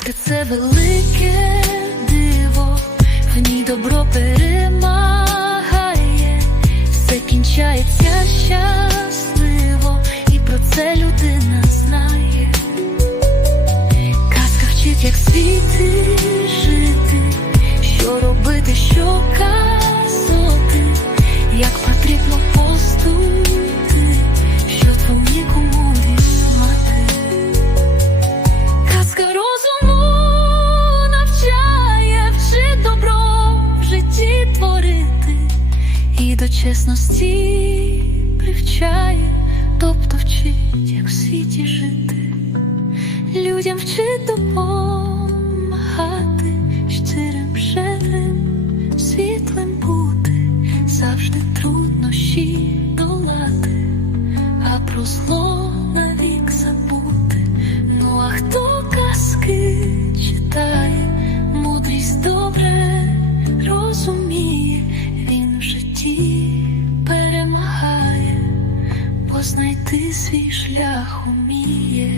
Казка це велике диво, в ній добро перемагає, все кінчається щасливо, і про це людина знає. Казка вчить, як світи жити, чесності привчає, тобто вчить, як в світі жити, людям вчить допомагати, щирим, щедрим, світлим бути, завжди труднощі долати, а про зло знайти свій шлях уміє.